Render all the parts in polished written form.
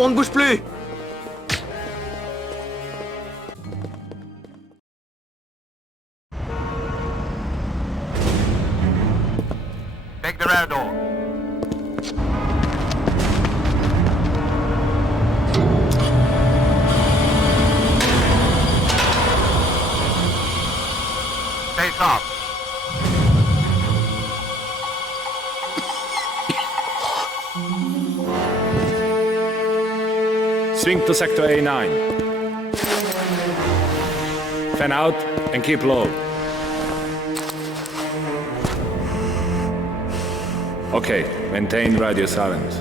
On ne bouge plus! Take the rear door. Stay soft. Swing to sector A9. Fan out and keep low. Okay, maintain radio silence.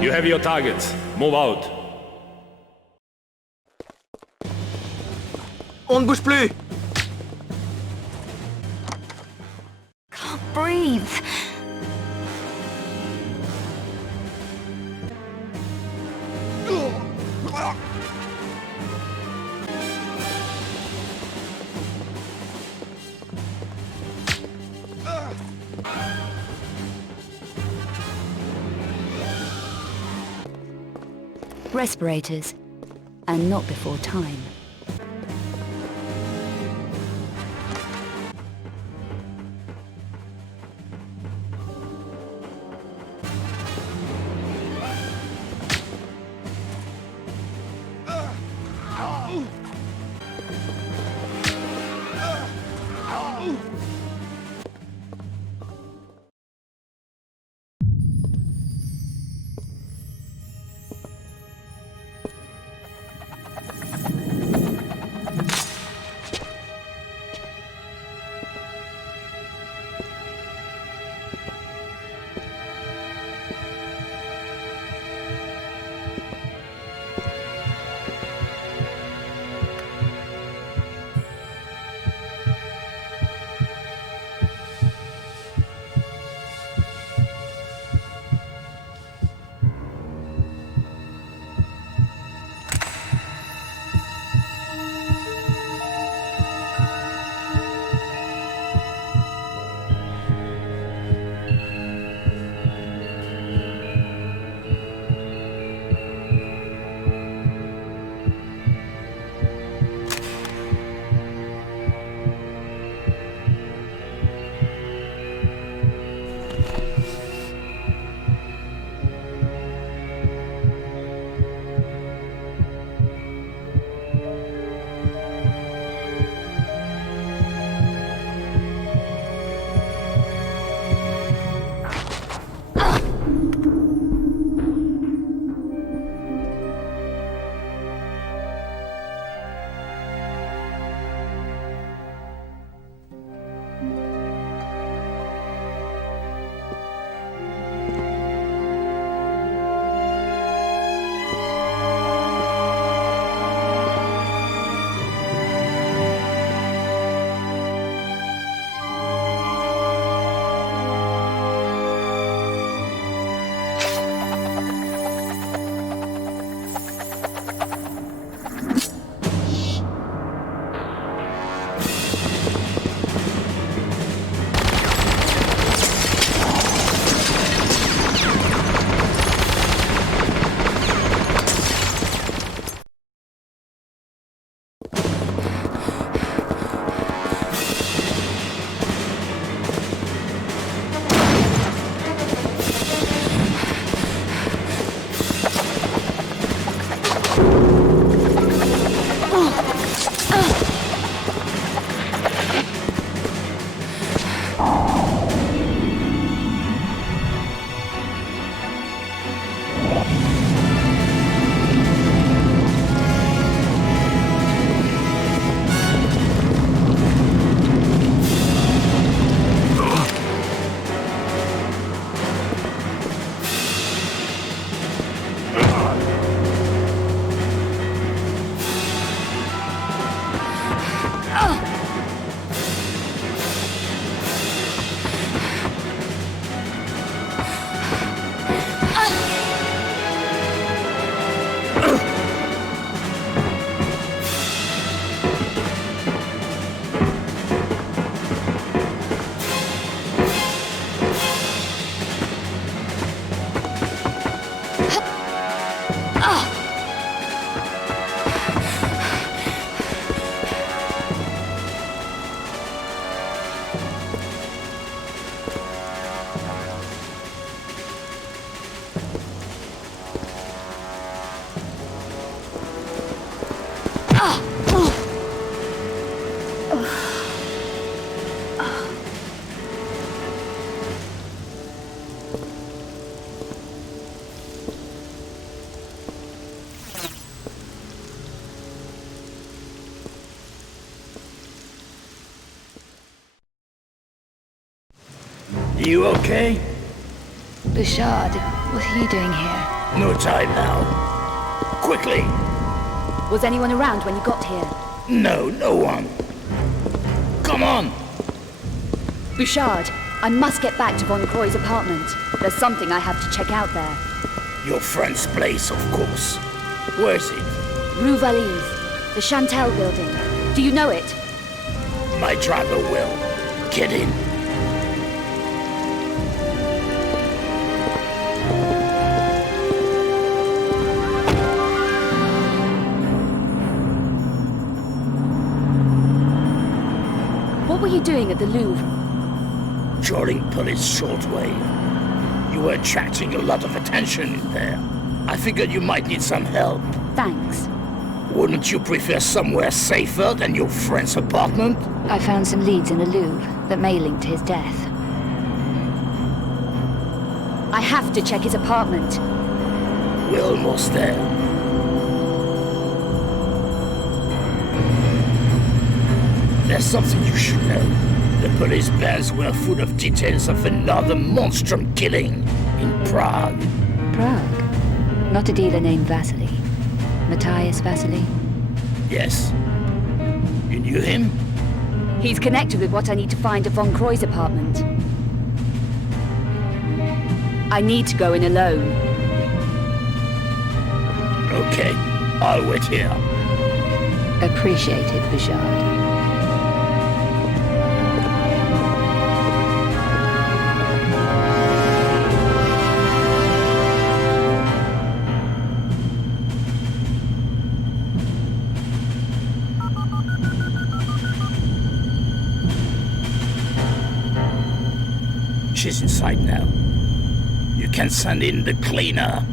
You have your targets. Move out. On ne bouge plus! Can't breathe. Respirators, and not before time. You okay? Bouchard, what are you doing here? No time now. Quickly! Was anyone around when you got here? No one. Come on! Bouchard, I must get back to Von Croy's apartment. There's something I have to check out there. Your friend's place, of course. Where's it? Rue Valise, the Chantel building. Do you know it? My driver will. Get in. What were you doing at the Louvre? Joining police shortwave. You were attracting a lot of attention in there. I figured you might need some help. Thanks. Wouldn't you prefer somewhere safer than your friend's apartment? I found some leads in the Louvre that may link to his death. I have to check his apartment. We're almost there. There's something you should know. The police bands were full of details of another monstrum killing in Prague. Prague? Not a dealer named Vasily. Matthias Vasily? Yes. You knew him? He's connected with what I need to find at Von Croy's apartment. I need to go in alone. Okay, I'll wait here. Appreciate it, Bouchard. She's inside now. You can send in the cleaner.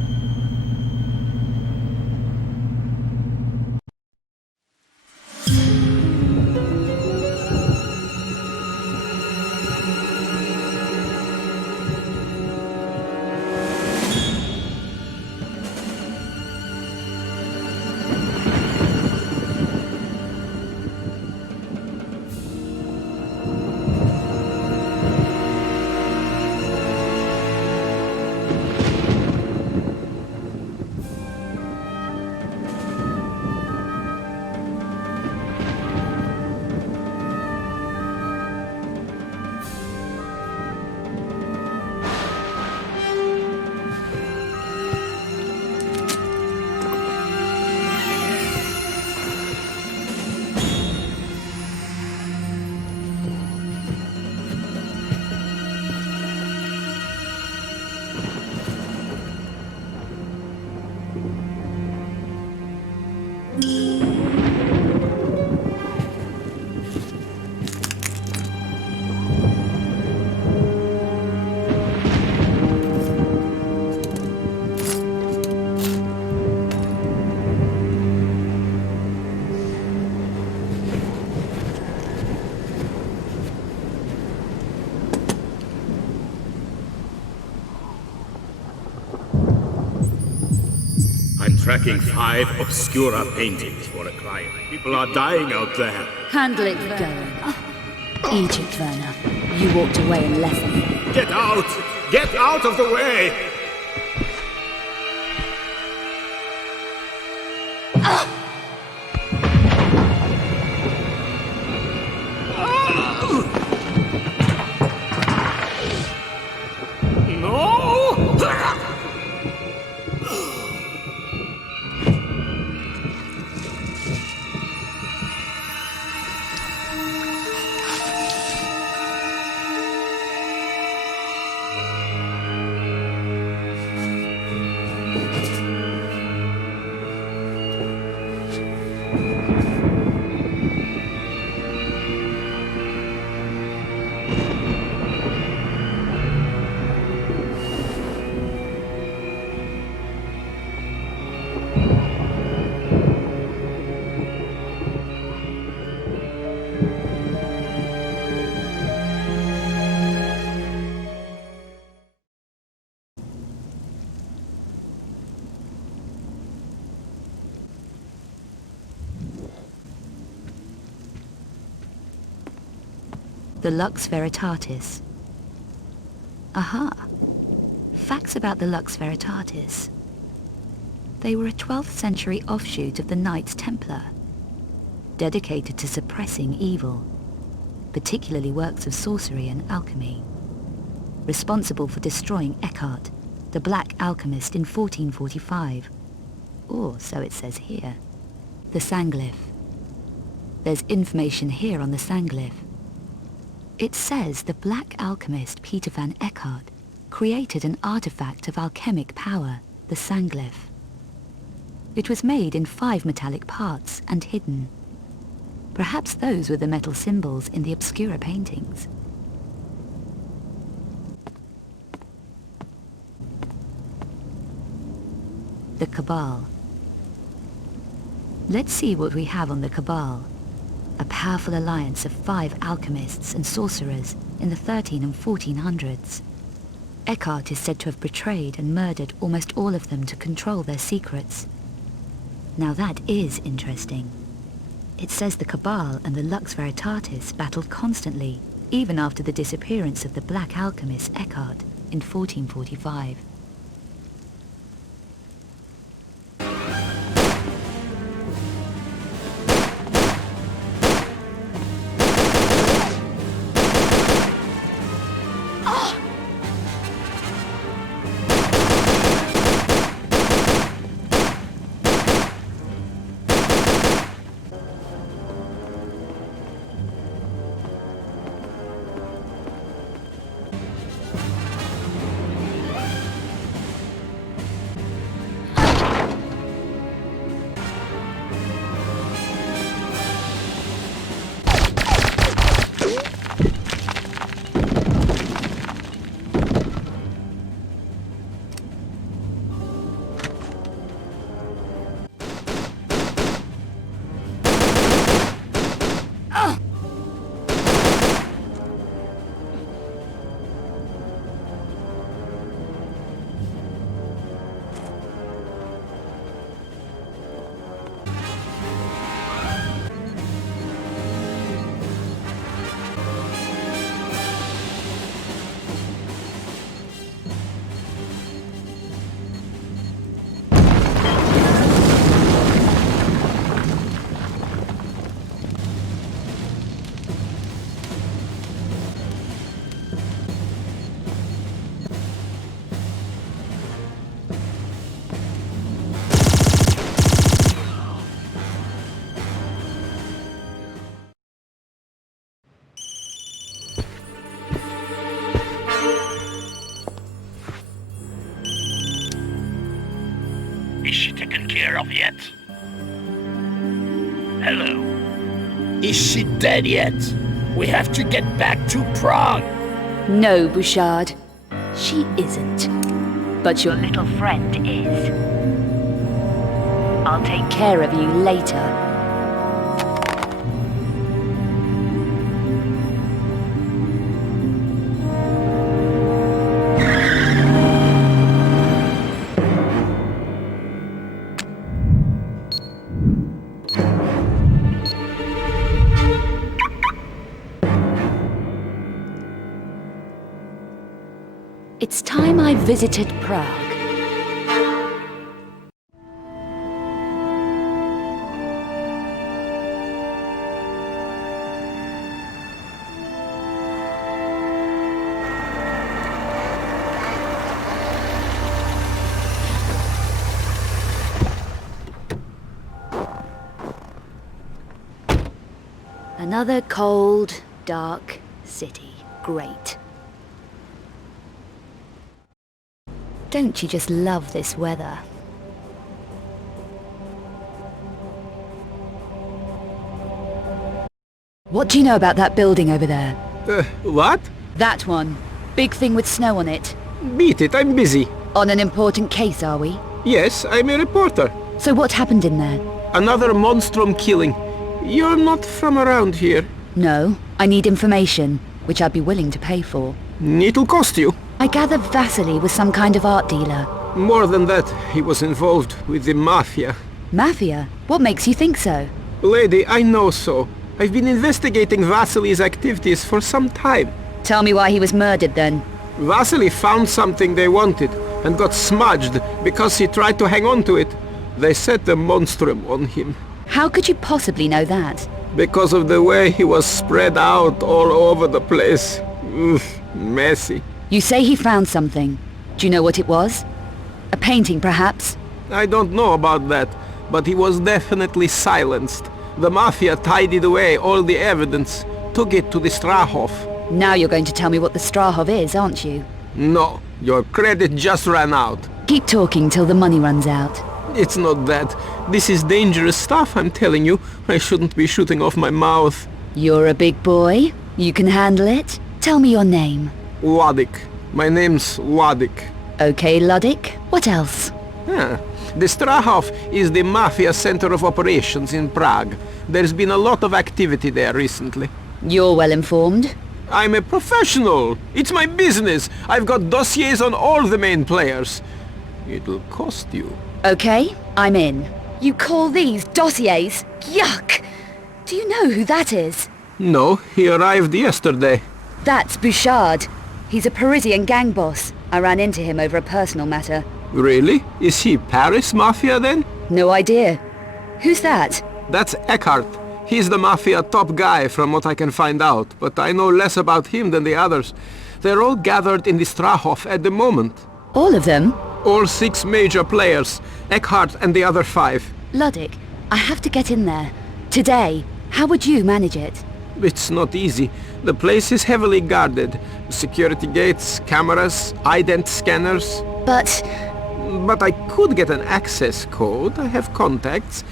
Tracking 5 obscura paintings for a client. People are dying out there. Handle it, going. Egypt, Werner. You walked away and left me. Get out! Get out of the way! The Lux Veritatis. Aha. Facts about the Lux Veritatis. They were a 12th century offshoot of the Knights Templar, dedicated to suppressing evil, particularly works of sorcery and alchemy, responsible for destroying Eckhart, the Black Alchemist, in 1445. Or so it says here. The Sanglyph. There's information here on the Sanglyph. It says the Black Alchemist Peter van Eckhart created an artifact of alchemic power, the Sanglyph. It was made in 5 metallic parts and hidden. Perhaps those were the metal symbols in the Obscura paintings. The Cabal. Let's see what we have on the Cabal. A powerful alliance of 5 alchemists and sorcerers in the 13 and 1400s. Eckhart is said to have betrayed and murdered almost all of them to control their secrets. Now that is interesting. It says the Cabal and the Lux Veritatis battled constantly, even after the disappearance of the Black Alchemist Eckhart in 1445. Is she taken care of yet? Hello? Is she dead yet? We have to get back to Prague. No, Bouchard. She isn't. But your little friend is. I'll take care of you later. It's time I visited Prague. Another cold, dark city. Great. Don't you just love this weather? What do you know about that building over there? What? That one. Big thing with snow on it. Beat it, I'm busy. On an important case, are we? Yes, I'm a reporter. So what happened in there? Another monstrum killing. You're not from around here. No, I need information, which I'd be willing to pay for. It'll cost you. I gather Vasily was some kind of art dealer. More than that, he was involved with the mafia. Mafia? What makes you think so? Lady, I know so. I've been investigating Vasily's activities for some time. Tell me why he was murdered then. Vasily found something they wanted and got smudged because he tried to hang on to it. They set the monstrum on him. How could you possibly know that? Because of the way he was spread out all over the place. Messy. You say he found something. Do you know what it was? A painting, perhaps? I don't know about that, but he was definitely silenced. The Mafia tidied away all the evidence, took it to the Strahov. Now you're going to tell me what the Strahov is, aren't you? No, your credit just ran out. Keep talking till the money runs out. It's not that. This is dangerous stuff, I'm telling you. I shouldn't be shooting off my mouth. You're a big boy. You can handle it. Tell me your name. Wadik. My name's Wadik. Okay, Luddick. What else? The Strahov is the Mafia center of operations in Prague. There's been a lot of activity there recently. You're well informed. I'm a professional. It's my business. I've got dossiers on all the main players. It'll cost you. Okay, I'm in. You call these dossiers? Yuck! Do you know who that is? No, he arrived yesterday. That's Bouchard. He's a Parisian gang boss. I ran into him over a personal matter. Really? Is he Paris Mafia then? No idea. Who's that? That's Eckhart. He's the Mafia top guy from what I can find out, but I know less about him than the others. They're all gathered in the Strahov at the moment. All of them? All 6 major players. Eckhart and the other 5. Luddick, I have to get in there. Today. How would you manage it? It's not easy. The place is heavily guarded. Security gates, cameras, ident scanners. But I could get an access code. I have contacts.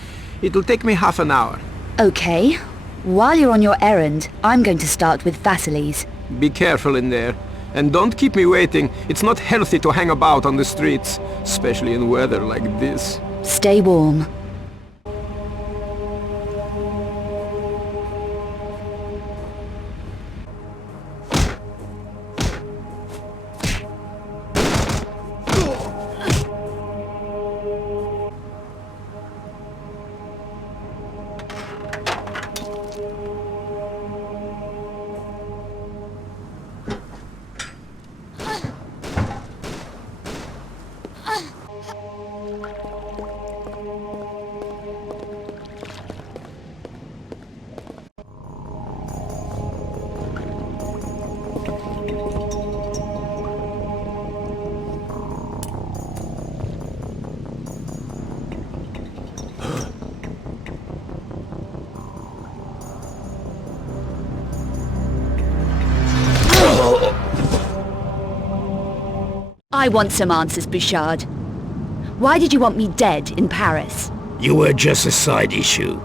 It'll take me half an hour. okay. While you're on your errand, I'm going to start with Vasily's. Be careful in there. And don't keep me waiting. It's not healthy to hang about on the streets, especially in weather like this. Stay warm. I want some answers, Bouchard. Why did you want me dead in Paris? You were just a side issue.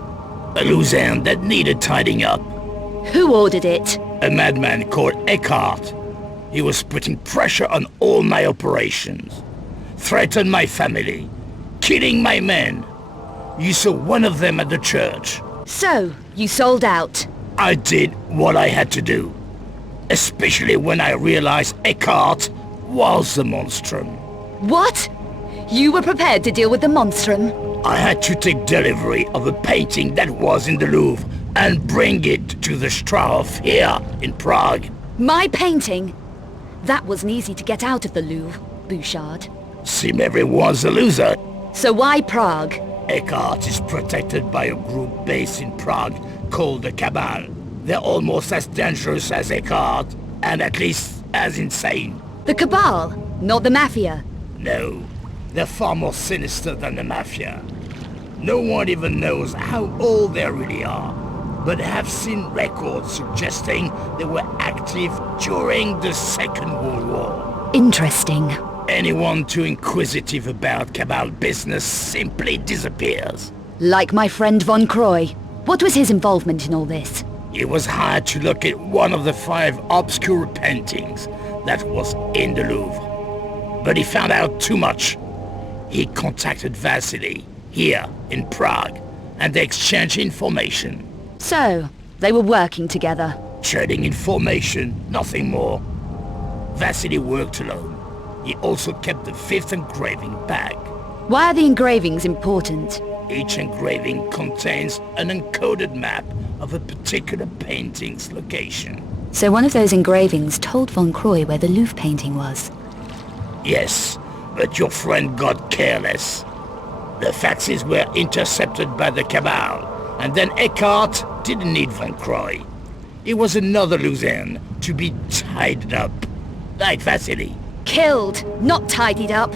A loose end that needed tidying up. Who ordered it? A madman called Eckhart. He was putting pressure on all my operations. Threatened my family. Killing my men. You saw one of them at the church. So, you sold out. I did what I had to do. Especially when I realized Eckhart was the monstrum. What? You were prepared to deal with the monstrum? I had to take delivery of a painting that was in the Louvre and bring it to the Strahov here in Prague. My painting? That wasn't easy to get out of the Louvre, Bouchard. Seems everyone's a loser. So why Prague? Eckhart is protected by a group based in Prague called the Cabal. They're almost as dangerous as Eckhart, and at least as insane. The Cabal, not the Mafia. No, they're far more sinister than the Mafia. No one even knows how old they really are, but have seen records suggesting they were active during the Second World War. Interesting. Anyone too inquisitive about Cabal business simply disappears. Like my friend Von Croy. What was his involvement in all this? He was hired to look at one of the 5 obscure paintings that was in the Louvre. But he found out too much. He contacted Vasily, here in Prague, and they exchanged information. So, they were working together. Trading information, nothing more. Vasily worked alone. He also kept the 5th engraving back. Why are the engravings important? Each engraving contains an encoded map of a particular painting's location. So one of those engravings told von Croy where the Louvre painting was. Yes, but your friend got careless. The faxes were intercepted by the Cabal, and then Eckhart didn't need von Croy. It was another Luzerne to be tied up, like Vasily. Killed, not tidied up.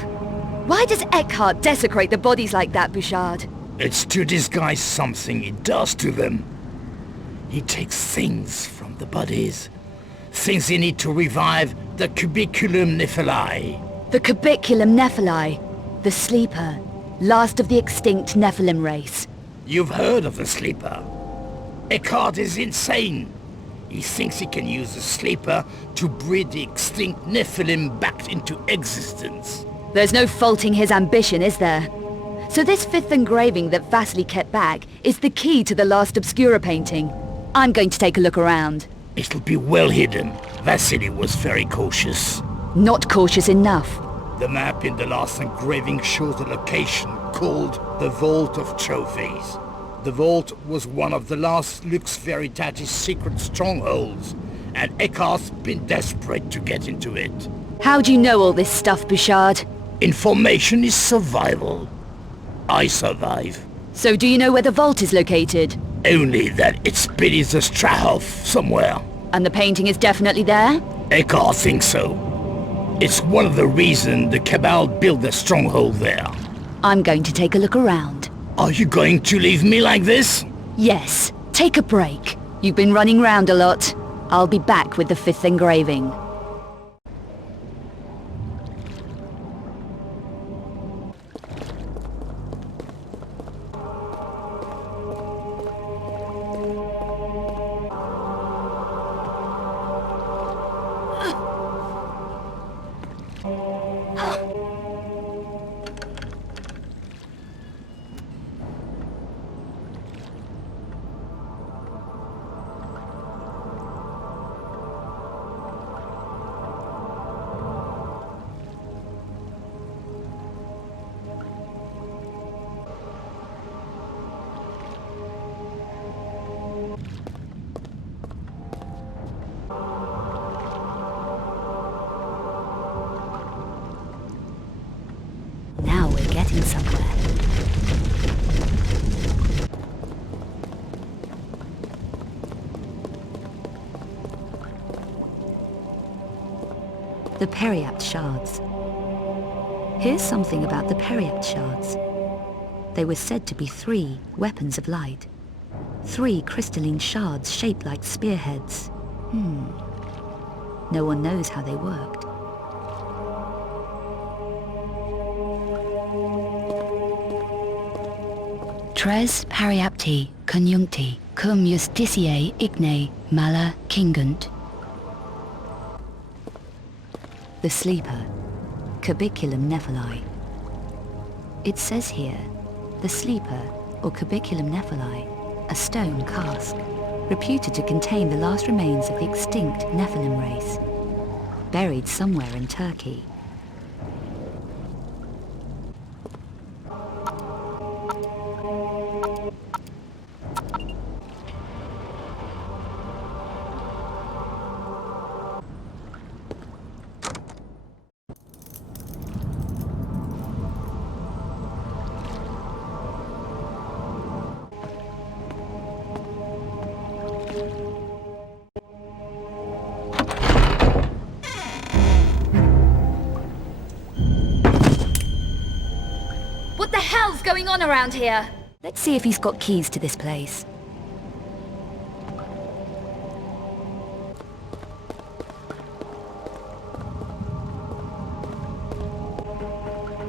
Why does Eckhart desecrate the bodies like that, Bouchard? It's to disguise something he does to them. He takes things from the bodies. Things he need to revive the cubiculum Nephili. The cubiculum Nephili. The sleeper. Last of the extinct Nephilim race. You've heard of the sleeper. Eckhart is insane. He thinks he can use the sleeper to breed the extinct Nephilim back into existence. There's no faulting his ambition, is there? So this 5th engraving that Vasily kept back is the key to the last Obscura painting. I'm going to take a look around. It'll be well hidden. Vasily was very cautious. Not cautious enough. The map in the last engraving shows a location called the Vault of Trophies. The vault was one of the last Lux Veritatis secret strongholds, and Eckhart's been desperate to get into it. How do you know all this stuff, Bouchard? Information is survival. I survive. So do you know where the vault is located? Only that it's beneath the Strahov somewhere. And the painting is definitely there? Eckhart thinks so. It's one of the reasons the Cabal built their stronghold there. I'm going to take a look around. Are you going to leave me like this? Yes. Take a break. You've been running round a lot. I'll be back with the 5th engraving. Now we're getting somewhere. The Periapt shards. Here's something about the Periapt shards. They were said to be 3 weapons of light. 3 crystalline shards shaped like spearheads. No one knows how they worked. Tres Periapti conjuncti cum justitiae igne mala cingunt. The sleeper, cubiculum Nephili. It says here, the sleeper, or cubiculum Nephili, a stone cask, reputed to contain the last remains of the extinct Nephilim race, buried somewhere in Turkey. What the hell's going on around here? Let's see if he's got keys to this place.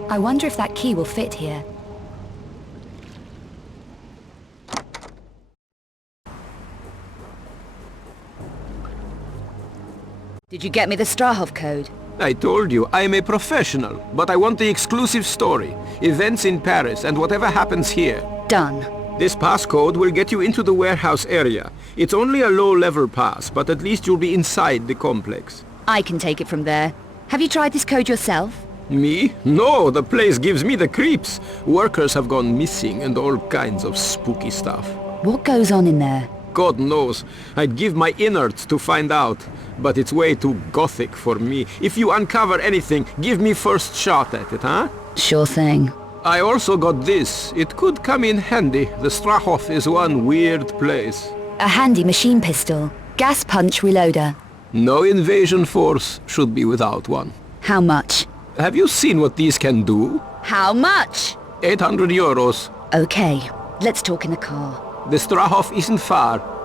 I wonder if that key will fit here. Did you get me the Strahov code? I told you, I'm a professional, but I want the exclusive story. Events in Paris and whatever happens here. Done. This passcode will get you into the warehouse area. It's only a low-level pass, but at least you'll be inside the complex. I can take it from there. Have you tried this code yourself? Me? No, the place gives me the creeps. Workers have gone missing and all kinds of spooky stuff. What goes on in there? God knows. I'd give my innards to find out. But it's way too gothic for me. If you uncover anything, give me first shot at it, huh? Sure thing. I also got this. It could come in handy. The Strahov is one weird place. A handy machine pistol. Gas punch reloader. No invasion force should be without one. How much? Have you seen what these can do? How much? 800 euros. Okay, let's talk in the car. The Strahov isn't far.